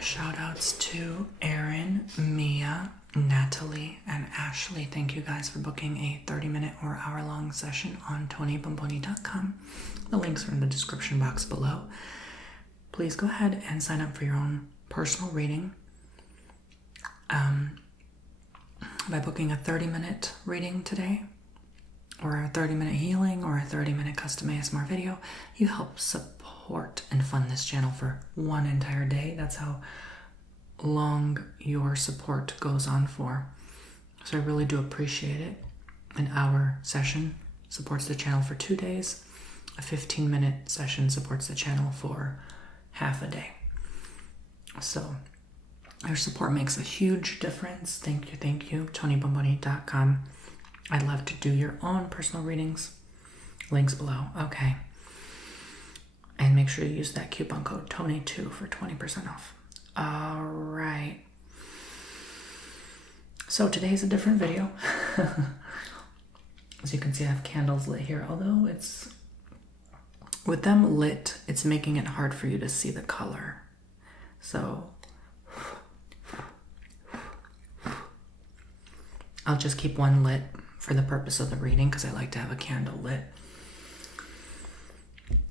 Shout outs to Erin, Mia, Natalie, and Ashley. Thank you guys for booking a 30-minute or hour-long session on TonyBomboni.com. The links are in the description box below. Please go ahead and sign up for your own personal reading by booking a 30-minute reading today, or a 30-minute healing, or a 30-minute custom ASMR video. You help support and fund this channel for one entire day. That's how long your support goes on for. So I really do appreciate it. An hour session supports the channel for 2 days. A 15-minute session supports the channel for half a day. So your support makes a huge difference. Thank you. TonyBomboni.com. I'd love to do your own personal readings. Links below. Okay. And make sure you use that coupon code TONY2 for 20% off. All right. So today's a different video. As you can see, I have candles lit here, although it's with them lit, it's making it hard for you to see the color. So I'll just keep one lit for the purpose of the reading because I like to have a candle lit.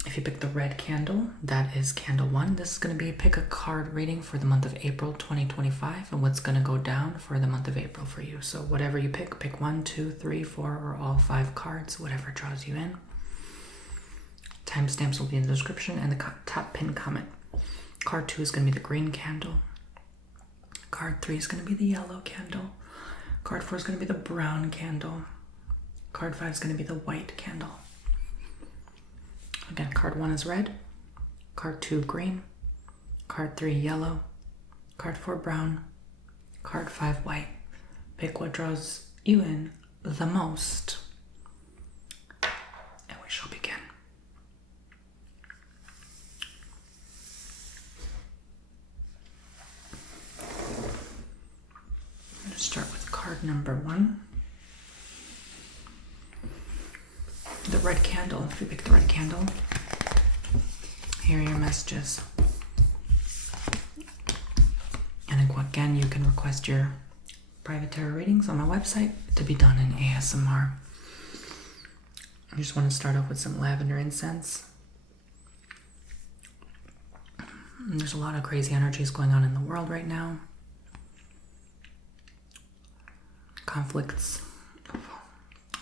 If you pick the red candle, that is candle 1. This is going to be pick a card reading for the month of April 2025 and what's going to go down for the month of April for you. So whatever you pick 1, 2, 3, 4, or all 5 cards, whatever draws you in. Timestamps will be in the description and the top pinned comment. Card 2 is going to be the green candle. Card 3 is going to be the yellow candle. Card 4 is going to be the brown candle. Card 5 is going to be the white candle. Again, card 1 is red, card 2 green, card 3 yellow, card 4 brown, card 5 white. Pick what draws you in the most. And we shall begin. I'm going to start with card number 1. The red candle. If you pick the red candle, here are your messages. And again, you can request your private tarot readings on my website to be done in ASMR. I just want to start off with some lavender incense. And there's a lot of crazy energies going on in the world right now. Conflicts.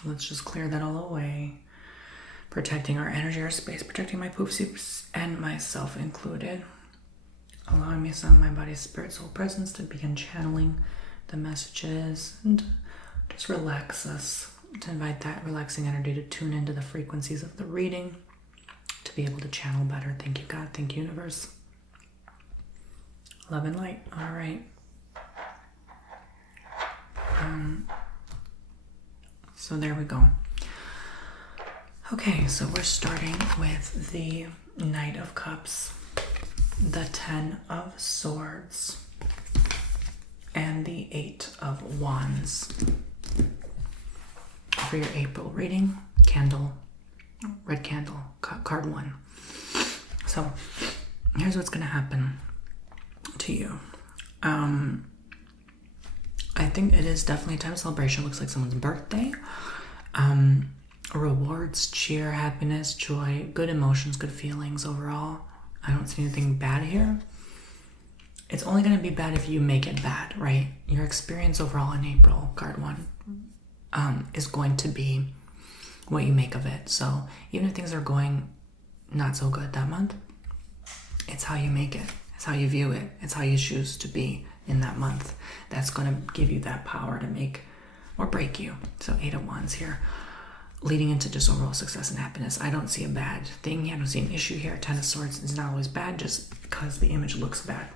Let's just clear that all away. Protecting our energy, our space, protecting my poofsies and myself included. Allowing me to sound my body's spirit, soul presence to begin channeling the messages and just relax us, to invite that relaxing energy to tune into the frequencies of the reading, to be able to channel better. Thank you, God. Thank you, universe. Love and light. All right. So there we go. Okay, so we're starting with the Knight of Cups, the 10 of Swords, and the 8 of Wands. For your April reading, red candle, card 1. So here's what's going to happen to you. I think it is definitely a time of celebration. It looks like someone's birthday. Rewards, cheer, happiness, joy, good emotions, good feelings overall. I don't see anything bad here. It's only going to be bad if you make it bad, right? Your experience overall in April, card 1, is going to be what you make of it. So even if things are going not so good that month, it's how you make it. It's how you view it. It's how you choose to be in that month. That's going to give you that power to make or break you. So 8 of Wands here, leading into just overall success and happiness. I don't see a bad thing. I don't see an issue here. 10 of Swords is not always bad just because the image looks bad.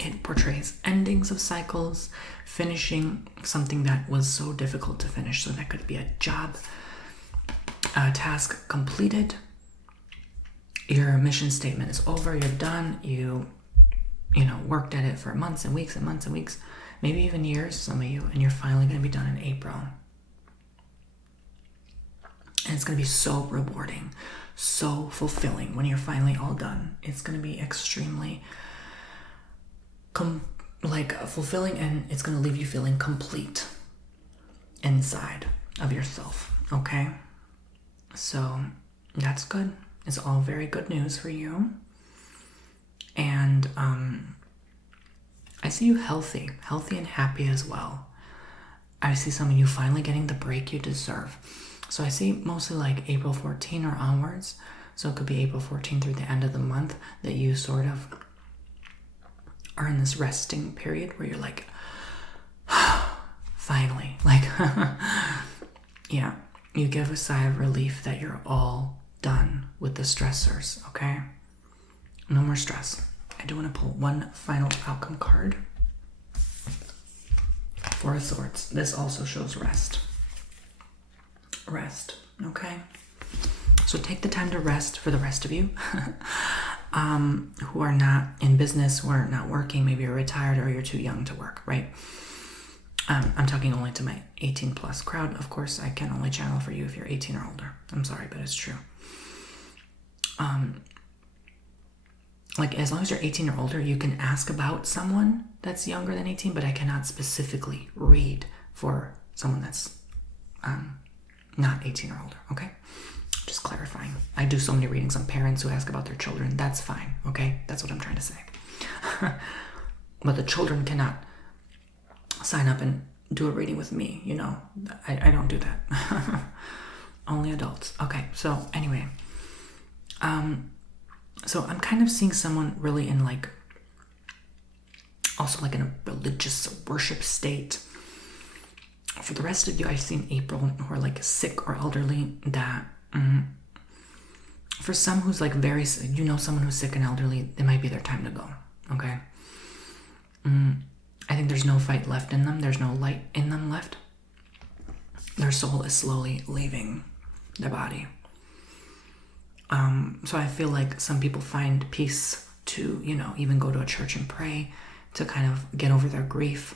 It portrays endings of cycles, finishing something that was so difficult to finish. So that could be a job, a task completed. Your mission statement is over. You're done. You worked at it for months and weeks and months and weeks, maybe even years, some of you, and you're finally going to be done in April. And it's going to be so rewarding, so fulfilling when you're finally all done. It's going to be extremely fulfilling, and it's going to leave you feeling complete inside of yourself, okay? So that's good. It's all very good news for you. And I see you healthy and happy as well. I see some of you finally getting the break you deserve. So I see mostly like April 14 or onwards. So it could be April 14 through the end of the month that you sort of are in this resting period where you're like, finally, like, yeah, you give a sigh of relief that you're all done with the stressors, okay? No more stress. I do want to pull one final outcome card. Four of Swords. This also shows rest. Rest, okay? So take the time to rest for the rest of you who are not in business, who are not working. Maybe you're retired or you're too young to work, right? I'm talking only to my 18 plus crowd. Of course, I can only channel for you if you're 18 or older. I'm sorry, but it's true. Like as long as you're 18 or older, you can ask about someone that's younger than 18, but I cannot specifically read for someone that's not 18 or older, okay? Just clarifying. I do so many readings on parents who ask about their children. That's fine, okay? That's what I'm trying to say. But the children cannot sign up and do a reading with me, you know? I don't do that. Only adults. Okay, so anyway. So I'm kind of seeing someone really in like, also like in a religious worship state. For the rest of you, I've seen April who are like sick or elderly that, for some who's like very, you know, someone who's sick and elderly, it might be their time to go, okay? I think there's no fight left in them. There's no light in them left. Their soul is slowly leaving their body. So I feel like some people find peace to, you know, even go to a church and pray to kind of get over their grief.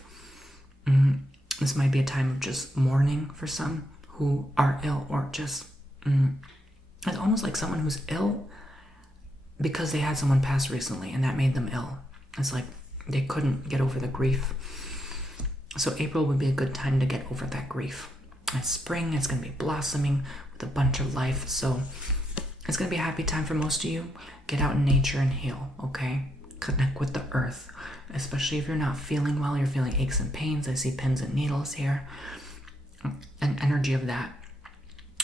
This might be a time of just mourning for some who are ill, or just, it's almost like someone who's ill because they had someone pass recently and that made them ill. It's like they couldn't get over the grief. So April would be a good time to get over that grief. It's spring, it's going to be blossoming with a bunch of life. So it's going to be a happy time for most of you. Get out in nature and heal, okay? Connect with the earth, especially if you're not feeling well, you're feeling aches and pains. I see pins and needles here. An energy of that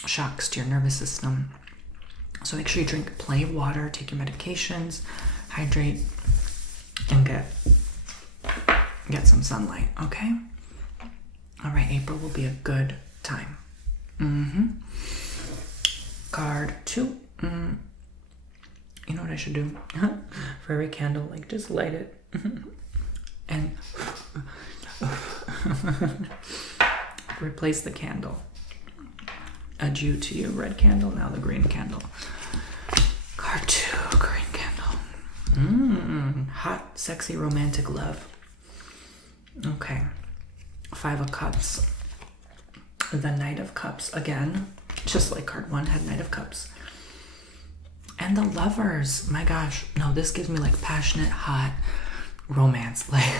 shocks to your nervous system. So make sure you drink plenty of water, take your medications, hydrate, and get some sunlight, okay? All right, April will be a good time. Card 2. You know what I should do? For every candle, like just light it and replace the candle. Adieu to you, red candle, now the green candle. Card 2, green candle. Hot, sexy, romantic love. Okay. 5 of Cups. The Knight of Cups again. Just like card 1 had Knight of Cups. And the Lovers. My gosh. No, this gives me like passionate, hot romance. Like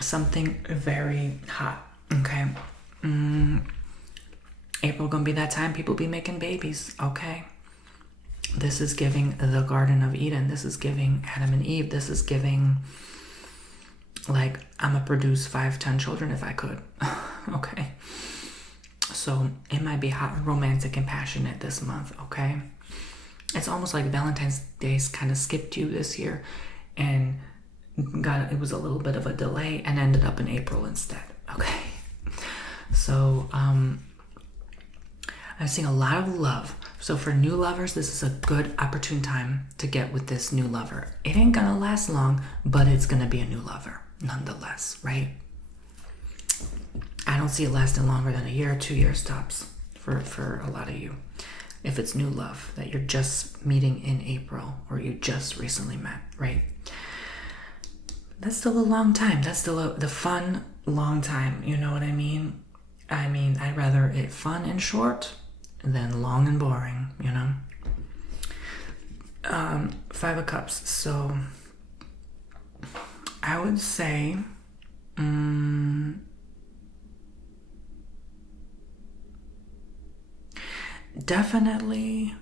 something very hot. Okay. April gonna be that time people be making babies. Okay. This is giving the Garden of Eden. This is giving Adam and Eve. This is giving like I'm gonna produce 5-10 children if I could. Okay. So it might be hot, romantic, and passionate this month, okay? It's almost like Valentine's Day's kind of skipped you this year and it was a little bit of a delay and ended up in April instead, okay? So I'm seeing a lot of love. So for new lovers, this is a good opportune time to get with this new lover. It ain't gonna last long, but it's gonna be a new lover nonetheless, right? I don't see it lasting longer than a year or 2 years tops for a lot of you. If it's new love that you're just meeting in April or you just recently met, right? That's still a long time. That's still the fun long time. You know what I mean? I mean, I'd rather it fun and short than long and boring, you know? 5 of Cups. So I would say, definitely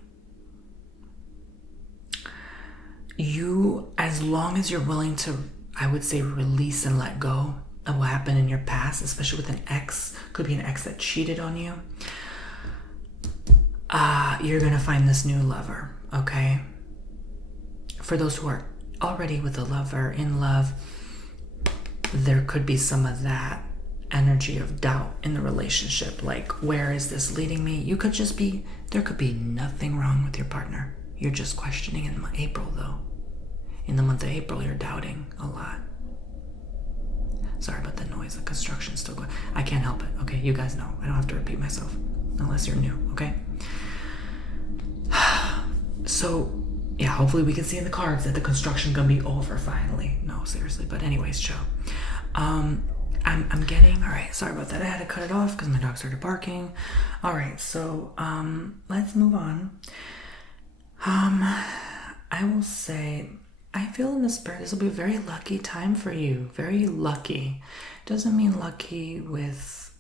you, as long as you're willing to, I would say, release and let go of what happened in your past, especially with an ex, could be an ex that cheated on you, you're gonna find this new lover, okay? For those who are already with a lover, in love, there could be some of that energy of doubt in the relationship. Like, where is this leading me? You could just be, there could be nothing wrong with your partner. You're just questioning in April, though. In the month of April, you're doubting a lot. Sorry about the noise. The construction's still going. I can't help it, okay? You guys know. I don't have to repeat myself. Unless you're new, okay? So, yeah, hopefully we can see in the cards that the construction's gonna be over finally. No, seriously. But anyways, chill. I'm getting, all right, sorry about that. I had to cut it off because my dog started barking. All right, so let's move on. I will say, I feel in the spirit this will be a very lucky time for you. Very lucky. Doesn't mean lucky with,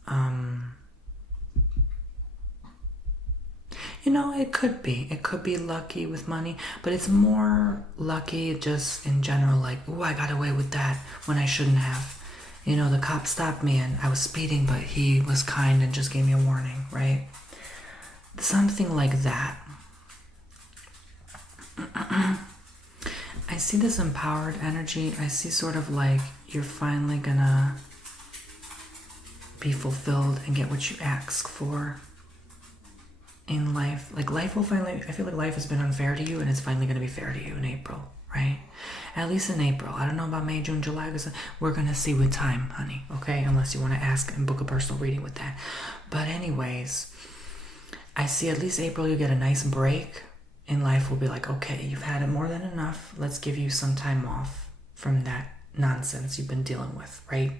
it could be. It could be lucky with money, but it's more lucky just in general, like, oh, I got away with that when I shouldn't have. The cop stopped me and I was speeding, but he was kind and just gave me a warning, right? Something like that. I see this empowered energy. I see sort of like you're finally gonna be fulfilled and get what you ask for in life. Like life will finally, I feel like life has been unfair to you and it's finally gonna be fair to you in April, right? At least in April. I don't know about May, June, July, because we're gonna see with time, honey, okay? Unless you want to ask and book a personal reading with that. But anyways, I see at least April you get a nice break. In life will be like, okay, you've had it more than enough. Let's give you some time off from that nonsense you've been dealing with, right?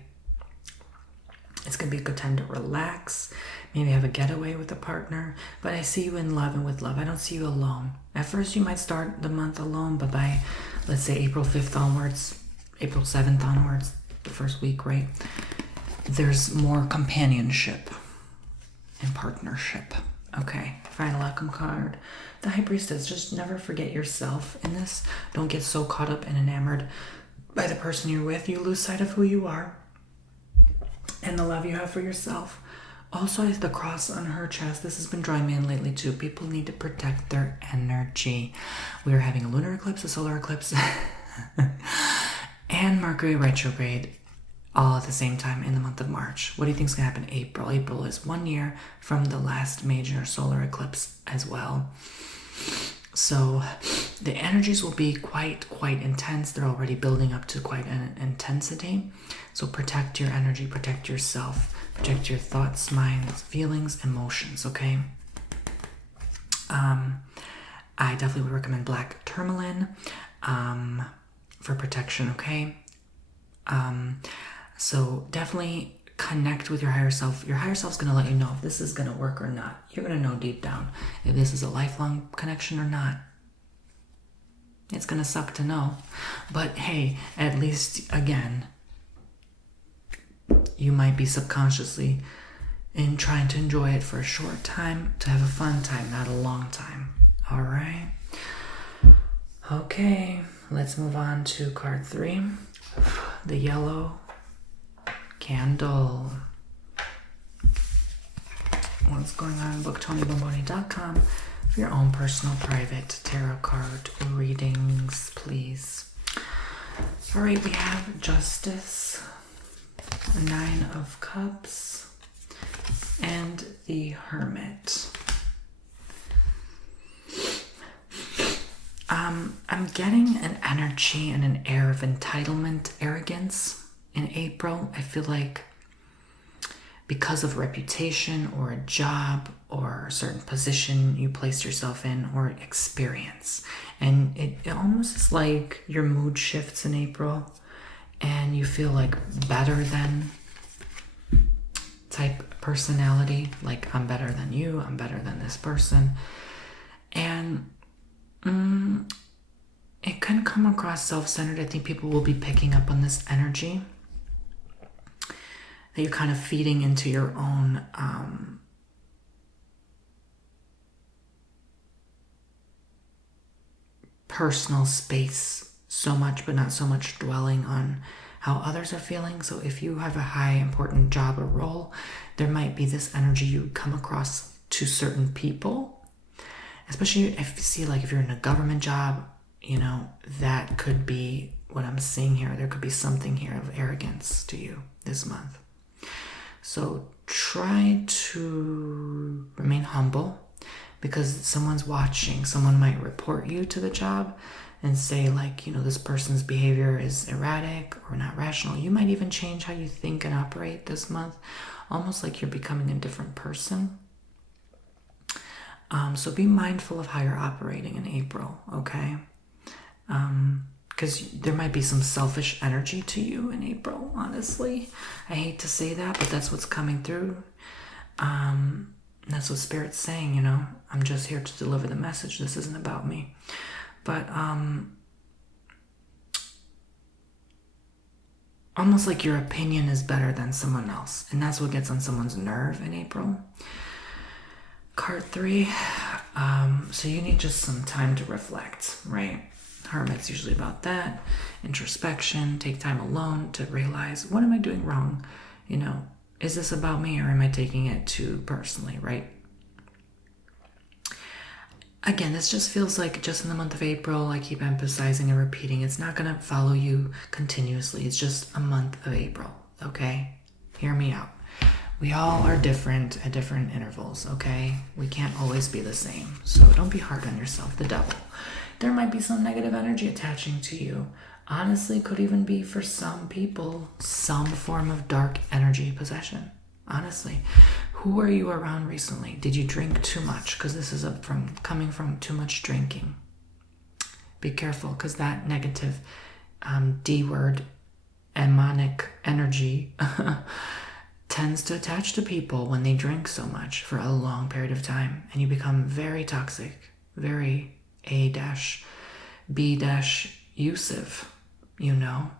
It's going to be a good time to relax, maybe have a getaway with a partner. But I see you in love and with love. I don't see you alone. At first, you might start the month alone, but by, let's say, April 5th onwards, April 7th onwards, the first week, right? There's more companionship and partnership. Okay, final outcome card. The High Priestess, just never forget yourself in this. Don't get so caught up and enamored by the person you're with. You lose sight of who you are and the love you have for yourself. Also, the cross on her chest. This has been drawing me in lately too. People need to protect their energy. We are having a lunar eclipse, a solar eclipse, and Mercury retrograde all at the same time in the month of March. What do you think is going to happen in April? April is 1 year from the last major solar eclipse as well. So the energies will be quite intense. They're already building up to quite an intensity. So protect your energy, protect yourself, protect your thoughts, minds, feelings, emotions, okay? I definitely would recommend black tourmaline for protection, okay? So definitely connect with your higher self. Your higher self's going to let you know if this is going to work or not. You're going to know deep down if this is a lifelong connection or not. It's going to suck to know. But hey, at least, again, you might be subconsciously in trying to enjoy it for a short time, to have a fun time, not a long time. All right? Okay, let's move on to card 3. The yellow candle. What's going on? Book TonyBomboni.com for your own personal private tarot card readings, please. All right, we have Justice, 9 of Cups, and the Hermit. I'm getting an energy and an air of entitlement, arrogance in April. I feel like because of reputation or a job or a certain position you place yourself in or experience. And it almost is like your mood shifts in April and you feel like better than type personality. Like, I'm better than you, I'm better than this person. And it can come across self-centered. I think people will be picking up on this energy that you're kind of feeding into your own personal space so much, but not so much dwelling on how others are feeling. So if you have a high important job or role, there might be this energy you come across to certain people, especially if you see, like, if you're in a government job, you know, that could be what I'm seeing here. There could be something here of arrogance to you this month. So try to remain humble, because someone's watching. Someone might report you to the job and say, like, you know, this person's behavior is erratic or not rational. You might even change how you think and operate this month, almost like you're becoming a different person. So be mindful of how you're operating in April, okay? Because there might be some selfish energy to you in April, honestly. I hate to say that, but that's what's coming through. That's what Spirit's saying, you know. I'm just here to deliver the message. This isn't about me. But almost like your opinion is better than someone else. And that's what gets on someone's nerve in April. Card 3. So you need just some time to reflect, right? Hermit's usually about that. Introspection. Take time alone to realize, what am I doing wrong? You know, is this about me, or am I taking it too personally, right? Again, this just feels like just in the month of April, I keep emphasizing and repeating, it's not going to follow you continuously. It's just a month of April, okay? Hear me out. We all are different at different intervals, okay? We can't always be the same. So don't be hard on yourself, the devil. There might be some negative energy attaching to you. Honestly, could even be, for some people, some form of dark energy possession. Honestly, who are you around recently? Did you drink too much? Because this is coming from too much drinking. Be careful, because that negative D word, demonic energy, tends to attach to people when they drink so much for a long period of time, and you become very toxic, very A-B-usive, you know.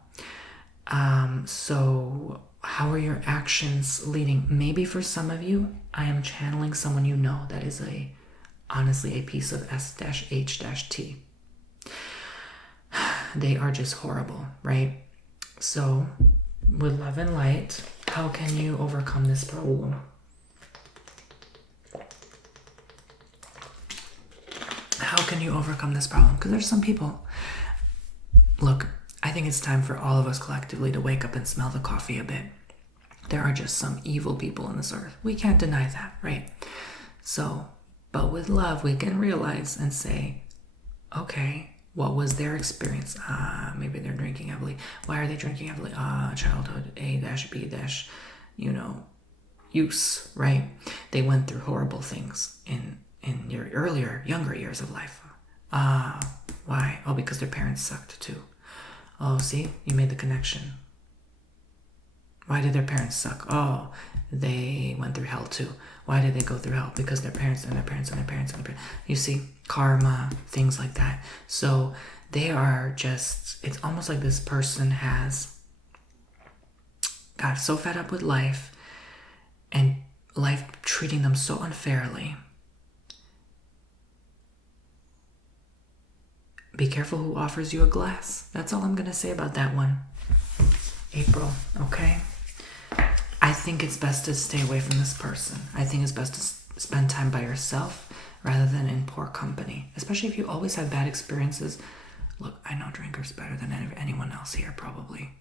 So how are your actions leading? Maybe for some of you, I am channeling someone you know that is honestly a piece of S-H-T. They are just horrible, right? So with love and light, how can you overcome this problem? How can you overcome this problem? Because there's some people, look, I think it's time for all of us collectively to wake up and smell the coffee a bit. There are just some evil people on this earth. We can't deny that, right? So, but with love, we can realize and say, okay, what was their experience? Maybe they're drinking heavily. Why are they drinking heavily? Childhood, A-B- use, right? They went through horrible things in your younger years of life. Why? Oh, because their parents sucked too. Oh, see, you made the connection. Why did their parents suck? Oh, they went through hell too. Why did they go through hell? Because their parents and their parents and their parents and their parents. You see, karma, things like that. So they are just, it's almost like this person has got so fed up with life and life treating them so unfairly. Be careful who offers you a glass. That's all I'm going to say about that one. April, okay? I think it's best to stay away from this person. I think it's best to spend time by yourself rather than in poor company. Especially if you always have bad experiences. Look, I know drinkers better than anyone else here, probably.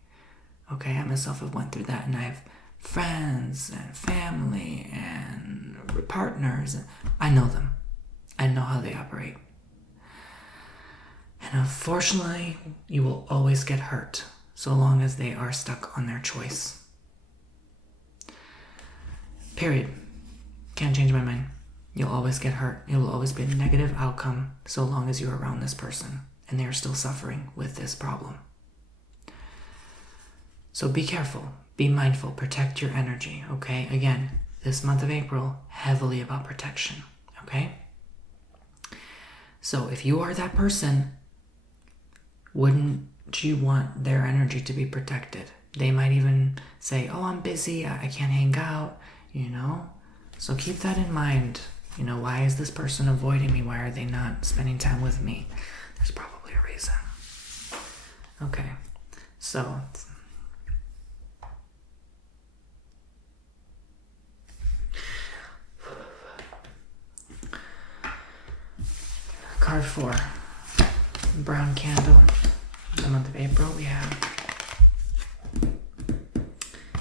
Okay, I myself have went through that, and I have friends and family and partners. I know them. I know how they operate. And unfortunately, you will always get hurt so long as they are stuck on their choice. Period. Can't change my mind. You'll always get hurt. It will always be a negative outcome so long as you're around this person and they are still suffering with this problem. So be careful. Be mindful. Protect your energy, okay? Again, this month of April, heavily about protection, okay? So if you are that person, wouldn't you want their energy to be protected? They might even say, oh, I'm busy, I can't hang out, you know? So keep that in mind. You know, why is this person avoiding me? Why are they not spending time with me? There's probably a reason. Okay, so card 4, brown candle. The month of April, we have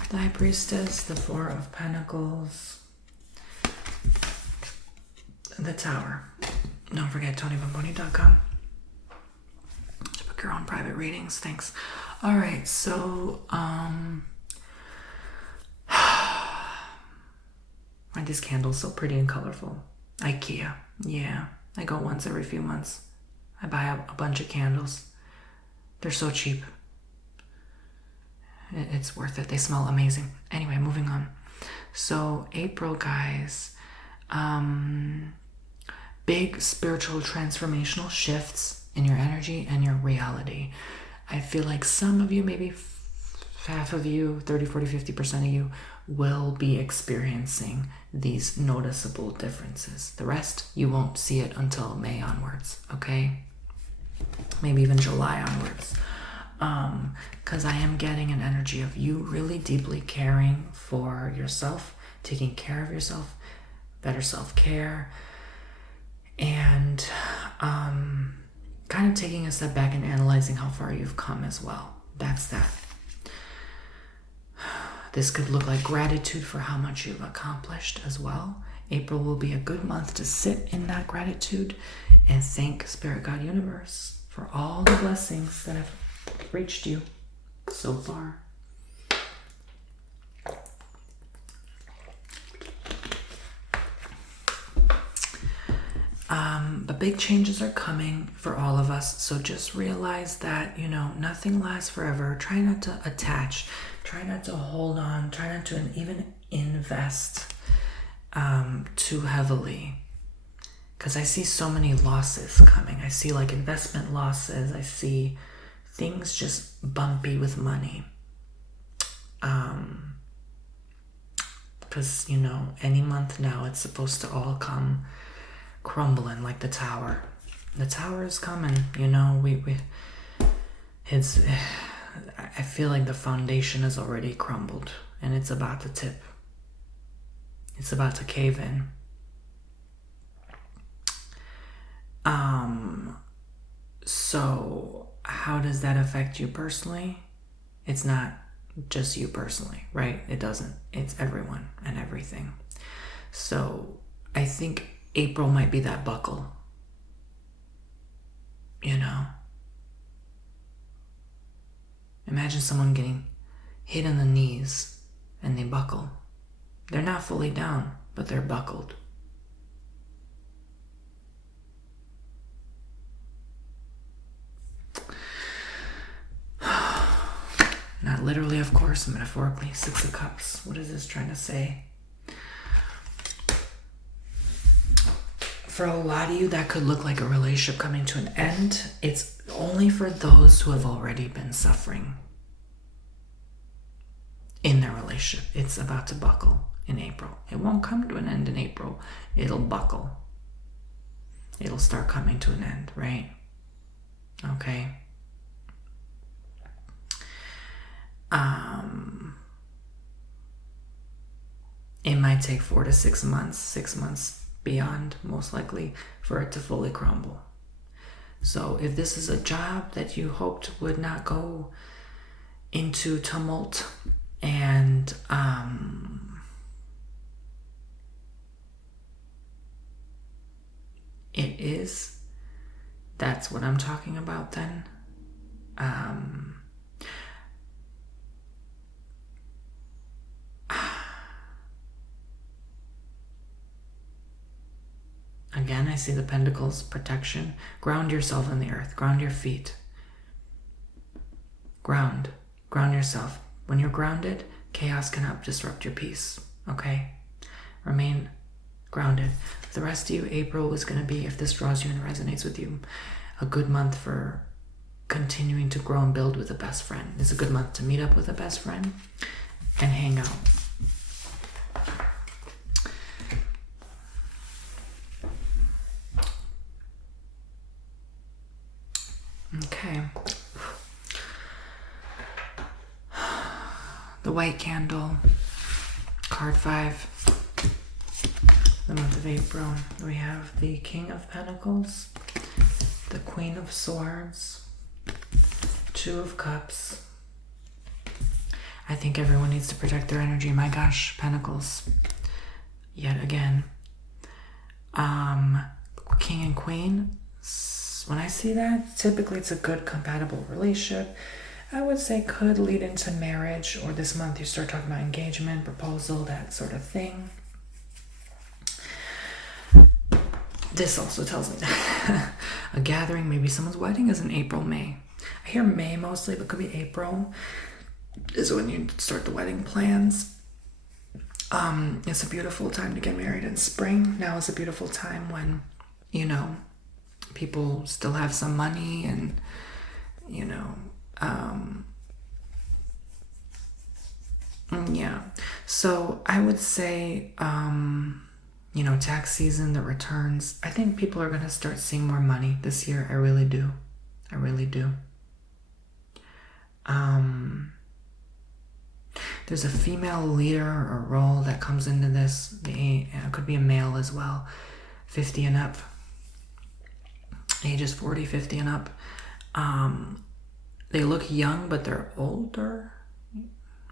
the High Priestess, the 4 of Pentacles, the Tower. Don't forget TonyBomboni.com to book your own private readings. Thanks. All right, so aren't these candles so pretty and colorful? IKEA. Yeah, I go once every few months. I buy a bunch of candles. They're so cheap. It's worth it. They smell amazing. Anyway, moving on. So April, guys, big spiritual transformational shifts in your energy and your reality. I feel like some of you, maybe half of you, 30, 40, 50% of you will be experiencing these noticeable differences. The rest, you won't see it until May onwards, okay? Maybe even July onwards. Because I am getting an energy of you really deeply caring for yourself, taking care of yourself, better self-care, and kind of taking a step back and analyzing how far you've come as well. That's that. This could look like gratitude for how much you've accomplished as well. April will be a good month to sit in that gratitude and thank Spirit, God, Universe for all the blessings that have reached you so far. But big changes are coming for all of us. So just realize that, you know, nothing lasts forever. Try not to attach. Try not to hold on. Try not to even invest too heavily. Because I see so many losses coming. I see like investment losses. I see things just bumpy with money. Because, you know, any month now it's supposed to all come crumbling like the Tower. The Tower is coming, you know. I feel like the foundation is already crumbled and it's about to tip. It's about to cave in. So how does that affect you personally? It's not just you personally, right? It doesn't. It's everyone and everything. So I think April might be that buckle, you know? Imagine someone getting hit in the knees and they buckle. They're not fully down, but they're buckled. Not literally, of course, metaphorically. 6 of Cups. What is this trying to say? For a lot of you, that could look like a relationship coming to an end. It's only for those who have already been suffering in their relationship. It's about to buckle in April. It won't come to an end in April. It'll buckle. It'll start coming to an end, right? Okay. It might take 4 to 6 months, 6 months beyond, most likely, for it to fully crumble. So if this is a job that you hoped would not go into tumult and it is, that's what I'm talking about then. Again, I see the Pentacles, protection. Ground yourself in the earth. Ground your feet. Ground yourself. When you're grounded, chaos cannot disrupt your peace, okay? Remain grounded. The rest of you, April is going to be, if this draws you and resonates with you, a good month for continuing to grow and build with a best friend. It's a good month to meet up with a best friend and hang out. Okay. The white candle, card 5, the month of April. We have the King of Pentacles, the Queen of Swords, 2 of Cups. I think everyone needs to protect their energy. My gosh, Pentacles. Yet again. King and Queen. When I see that, typically it's a good compatible relationship. I would say could lead into marriage, or this month you start talking about engagement, proposal, that sort of thing. This also tells me that a gathering, maybe someone's wedding is in April, May. I hear May mostly, but it could be April is when you start the wedding plans. It's a beautiful time to get married in spring. Now is a beautiful time when, you know, people still have some money and, you know, yeah. So I would say, you know, tax season, the returns. I think people are going to start seeing more money this year. I really do. I really do. There's a female leader or role that comes into this. It could be a male as well. 50 and up. Ages 40, 50 and up. They look young, but they're older.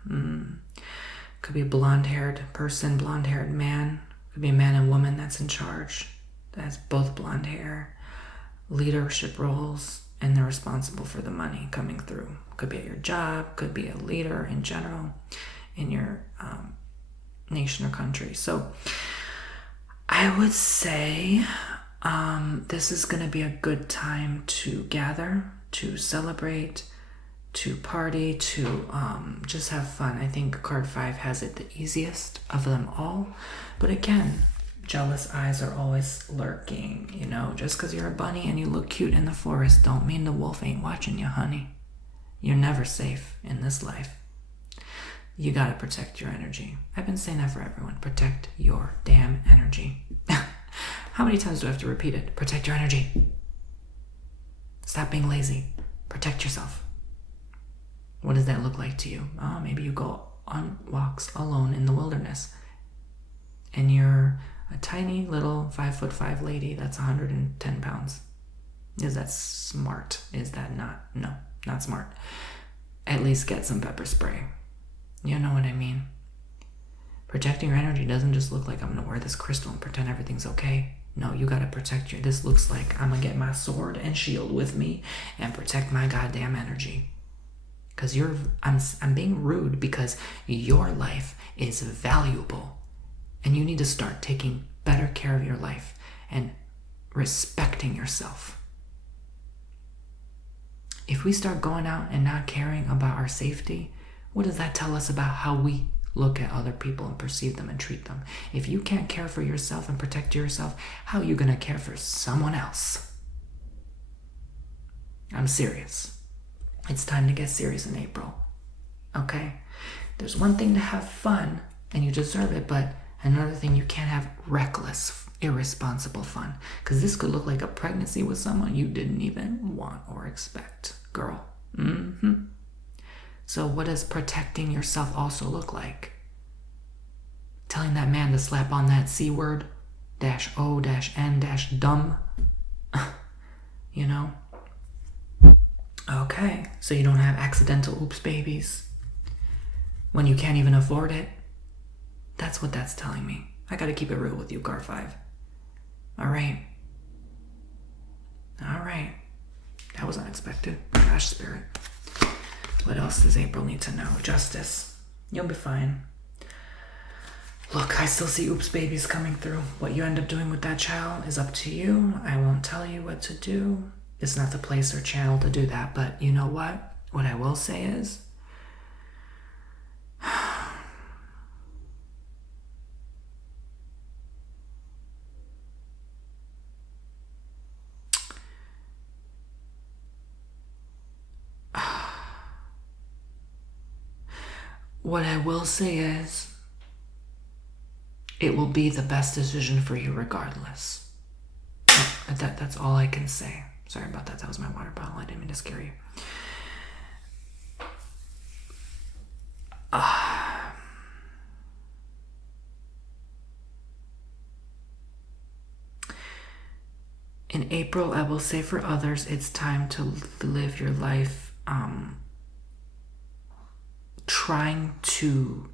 Could be a blonde-haired person, blonde-haired man. Could be a man and woman that's in charge. That has both blonde hair. Leadership roles, and they're responsible for the money coming through. Could be at your job, could be a leader in general in your nation or country. So I would say this is going to be a good time to gather, to celebrate, to party, to just have fun. I think card 5 has it the easiest of them all. But again, jealous eyes are always lurking. You know, just because you're a bunny and you look cute in the forest don't mean the wolf ain't watching you, honey. You're never safe in this life. You gotta protect your energy. I've been saying that for everyone. Protect your damn energy. How many times do I have to repeat it? Protect your energy. Stop being lazy. Protect yourself. What does that look like to you? Oh, maybe you go on walks alone in the wilderness and you're a tiny little 5'5" lady that's 110 pounds. Is that smart? Is that not? No, not smart. At least get some pepper spray. You know what I mean? Protecting your energy doesn't just look like I'm gonna wear this crystal and pretend everything's okay. No, you gotta protect your. This looks like I'm gonna get my sword and shield with me and protect my goddamn energy. Because I'm being rude because your life is valuable. And you need to start taking better care of your life and respecting yourself. If we start going out and not caring about our safety, what does that tell us about how we look at other people and perceive them and treat them? If you can't care for yourself and protect yourself, how are you going to care for someone else? I'm serious. It's time to get serious in April. Okay? There's one thing to have fun, and you deserve it, but another thing, you can't have reckless, irresponsible fun. Because this could look like a pregnancy with someone you didn't even want or expect, girl. So what does protecting yourself also look like? Telling that man to slap on that C word, -O-N-dumb. You know? Okay, so you don't have accidental oops babies when you can't even afford it. That's what that's telling me. I gotta keep it real with you, card 5. Alright. Alright. That was unexpected. Gosh, spirit. What else does April need to know? Justice. You'll be fine. Look, I still see oops babies coming through. What you end up doing with that child is up to you. I won't tell you what to do. It's not the place or channel to do that. But you know what? What I will say is, What I will say is, it will be the best decision for you regardless. That's all I can say. Sorry about that. That was my water bottle. I didn't mean to scare you. In April, I will say for others, it's time to live your life trying to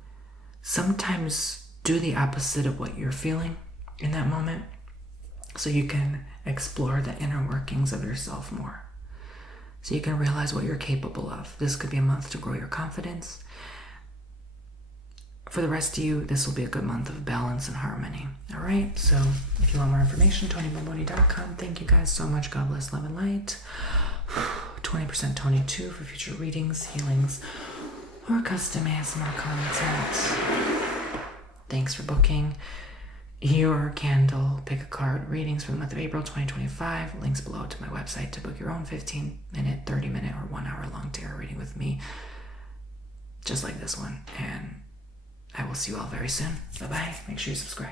sometimes do the opposite of what you're feeling in that moment so you can explore the inner workings of yourself more. So you can realize what you're capable of. This could be a month to grow your confidence. For the rest of you, this will be a good month of balance and harmony. All right, so if you want more information, TonyBomboni.com. Thank you guys so much. God bless, love, and light. 20% Tony 2 for future readings, healings, or custom ASMR content. Thanks for booking your candle, pick a card readings for the month of April 2025. Links below to my website to book your own 15-minute, 30-minute, or 1 hour long tarot reading with me, just like this one. And I will see you all very soon. Bye-bye. Make sure you subscribe.